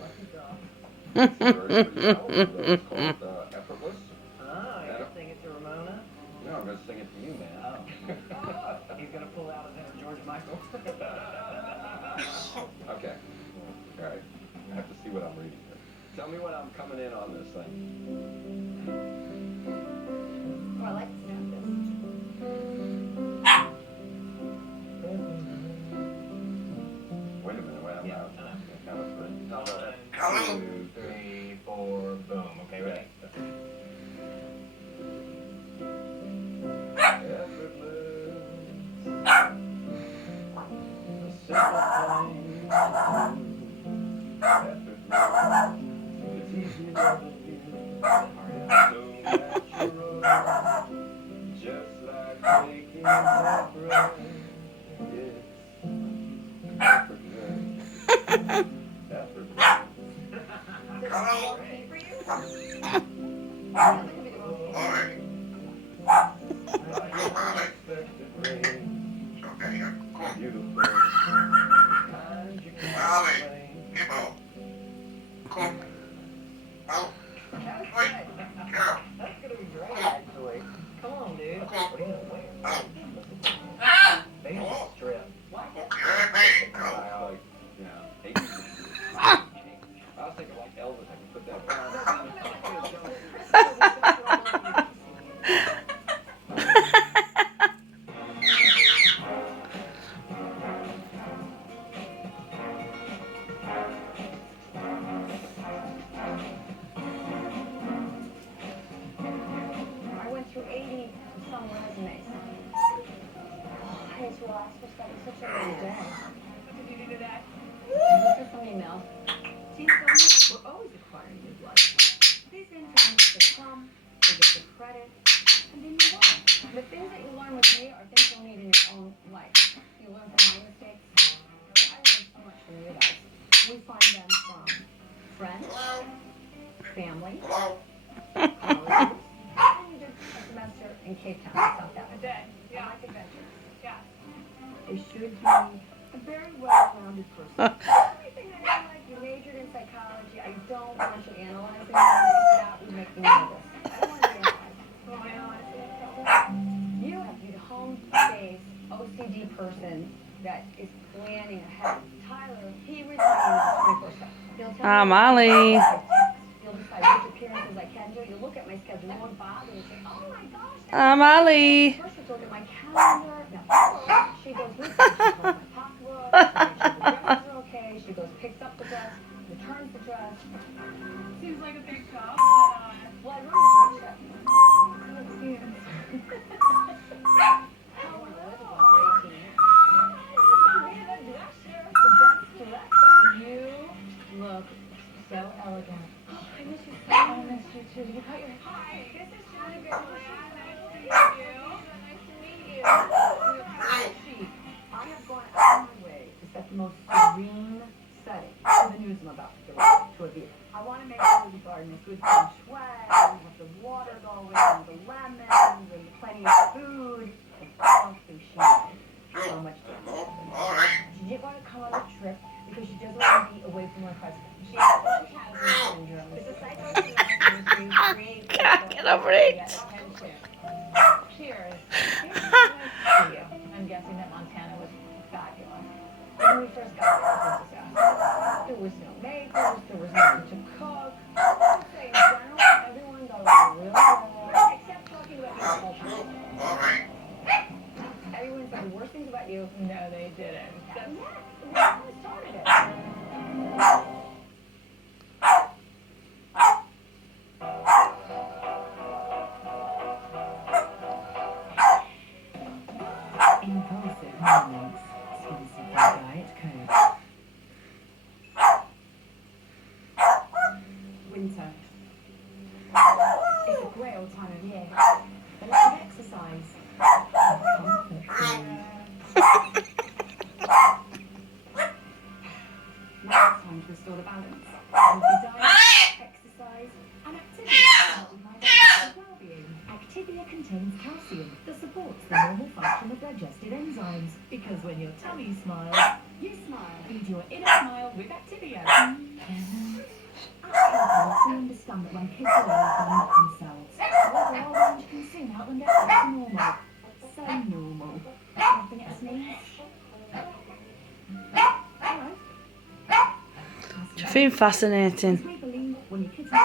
lucky girl. It's a very pretty album, though. It's called Effortless. Oh, you're gonna sing it to Ramona? No, I'm going to sing it to you, man. Oh. He's gonna pull out his inner George Michael. Okay. All right. I have to see what I'm reading here. Tell me when I'm coming in on this thing. Oh, I like the sound of this. Wait a minute. Wait, I'm Yeah. out. Count of three. Hello. 2, 3, 4, boom. Okay, ready? Hello. Okay for you? Molly. Hello, Molly. Okay, cool. Molly. Hippo. Cool. Oh, That's wait. good. Carol. That's gonna be great, actually. Come on, dude. What are you gonna wear? Oh. Maybe Oh. a strip. What? Okay, me. Go. Like, you know, I was thinking like Elvis. I can put that down. I went through 80 some resumes. I just realized this was such a long day. What did you do today? Look at some emails. See, Sonia, we're always acquiring new blood. These interns, they come, they get the credit, and then you learn. The things that you learn with me are things you'll need in your own life. You learn from my mistakes. I learned so much from you guys. We find them from friends, Hello. family, Hello. colleges, and we did a semester in Cape Town, South A Africa. day. I Yeah. like adventures. Yeah. They should be a very well-rounded person. Everything I know, like you majored in psychology, I don't want you analyzing them. That would make me nervous. I don't want to be analyzed. Oh my God. You have to be the home-based OCD person that is planning ahead. Tyler, he resigned 24/7. He'll tell me Molly. You'll decide which appearances I can do. You look at my schedule, you won't bother and say, oh my gosh. Molly. First she'll look at my calendar. Now, she goes with me. She goes my pocketbook. She makes sure the dresses are okay. She goes, picks up the dress, returns the dress. Seems like a big job, Well, I run the dress shop. I don't want to live with one for 18. Be the dresser, the best director. You look so elegant. Oh, I miss you so much. I miss you too. You cut your hair. Hi, this is Julie Julia. Nice to meet you. Nice to meet you. I have gone out of my way to set the most serene setting for the news I'm about to reveal. I want to make sure the garden is good feng shui, with the water going, and the lemons, and plenty of food, and something she knows so much different. All right. She didn't want to come on a trip because she doesn't want to be away from her husband. She has Munchausen syndrome. It's a psychosomatic create Get over it. attention. Cheers. Here's to you. I'm guessing that Montana was fabulous. When we first got there, it was a disaster. There was no makers, there was nothing to cook. I'd say in general, everyone got along really well, except talking about your culture. All right. Everyone said the worst things about you. No, they didn't. And that's what started it. Impulsive moments. Specific diet code. Winter. It's a great old time of year. A lot of exercise. Comfort food. Now it's time to restore the balance. Healthy diet, exercise, and activity help with my digestive well-being. Activia contains calcium that supports the normal function of digestive enzymes. Because when your tummy smiles, you smile. Feed your inner smile with Activia. understand that when kids are ill, they're not themselves. However, our range can soon help them get back to normal. So normal. Nothing at a sneeze. Alright. It's been fascinating.